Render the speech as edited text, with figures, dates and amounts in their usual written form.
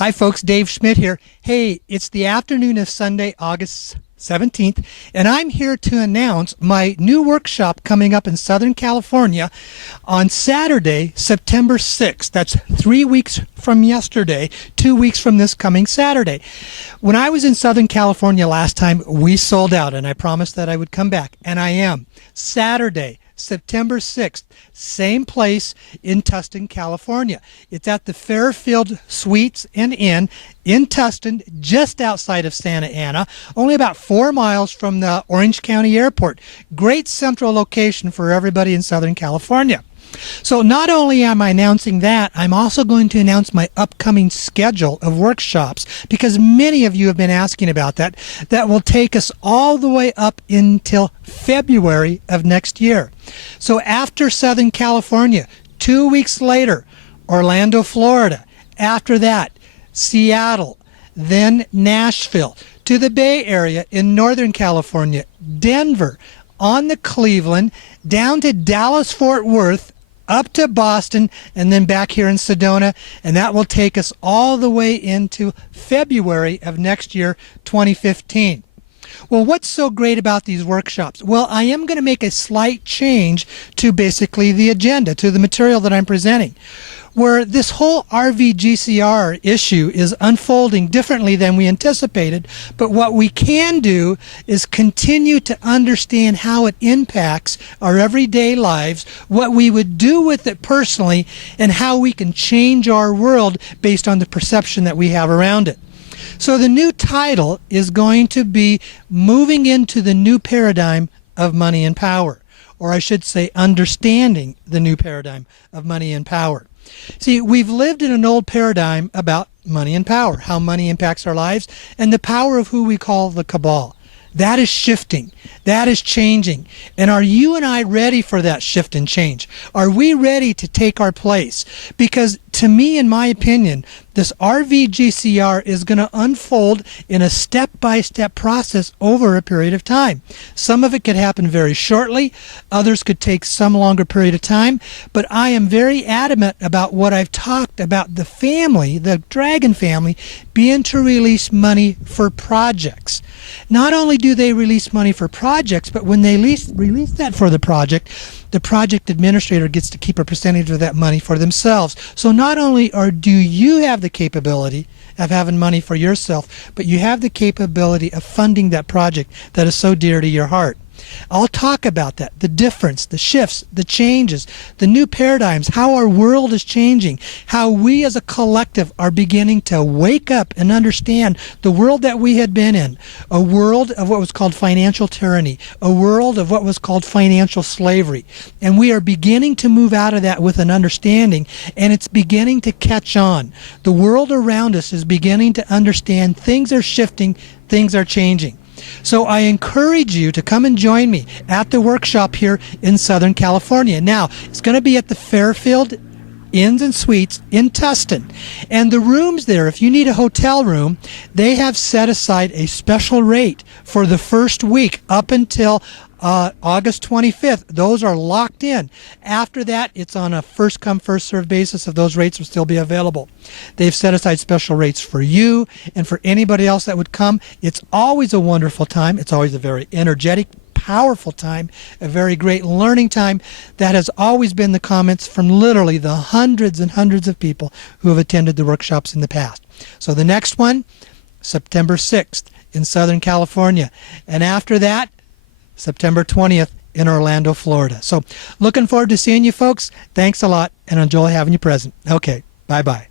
Hi folks, Dave Schmidt here. Hey, it's the afternoon of Sunday, August 17th, and I'm here to announce my new workshop coming up in Southern California on Saturday, September 6th. That's 3 weeks from yesterday, 2 weeks from this coming Saturday. When I was in Southern California last time, we sold out, and I promised that I would come back, and I am. Saturday, September 6th, same place in Tustin, California. It's at the Fairfield Suites and Inn in Tustin, just outside of Santa Ana, only about 4 miles from the Orange County Airport. Great central location for everybody in Southern California. So not only am I announcing that, I'm also going to announce my upcoming schedule of workshops, because many of you have been asking about that. That will take us all the way up until February of next year. So after Southern California, 2 weeks later, Orlando, Florida. After that, Seattle, then Nashville, to the Bay Area in Northern California, Denver, on the Cleveland, down to Dallas-Fort Worth, up to Boston, and then back here in Sedona, and that will take us all the way into February of next year, 2015. Well, what's so great about these workshops? Well, I am going to make a slight change to basically the agenda, to the material that I'm presenting, where this whole RVGCR issue is unfolding differently than we anticipated. But what we can do is continue to understand how it impacts our everyday lives, what we would do with it personally, and how we can change our world based on the perception that we have around it. So the new title is going to be Moving into the New Paradigm of Money and Power, or I should say Understanding the New Paradigm of Money and Power. See, we've lived in an old paradigm about money and power, how money impacts our lives, and the power of who we call the cabal. That is shifting. That is changing. And are you and I ready for that shift and change? Are we ready to take our place? Because to me, in my opinion, this RVGCR is going to unfold in a step-by-step process over a period of time. Some of it could happen very shortly. Others could take some longer period of time. But I am very adamant about what I've talked about, the family, the dragon family, being to release money for projects. Not only do they release money for projects, but when they release that for the project administrator gets to keep a percentage of that money for themselves. So not only do you have the capability of having money for yourself, but you have the capability of funding that project that is so dear to your heart. I'll talk about that, the difference, the shifts, the changes, the new paradigms, how our world is changing, how we as a collective are beginning to wake up and understand the world that we had been in, a world of what was called financial tyranny, a world of what was called financial slavery. And we are beginning to move out of that with an understanding, and it's beginning to catch on. The world around us is beginning to understand things are shifting, things are changing. So I encourage you to come and join me at the workshop here in Southern California. Now, it's going to be at the Fairfield Inns and Suites in Tustin. And the rooms there, if you need a hotel room, they have set aside a special rate for the first week up until August 25th. Those are locked in. After that, it's on a first-come, first-served basis if those rates will still be available. They've set aside special rates for you and for anybody else that would come. It's always a wonderful time. It's always a very energetic, powerful time, a very great learning time. That has always been the comments from literally the hundreds and hundreds of people who have attended the workshops in the past. So the next one, September 6th in Southern California. And after that, September 20th in Orlando, Florida. So looking forward to seeing you folks. Thanks a lot, and enjoy having you present. Okay, bye-bye.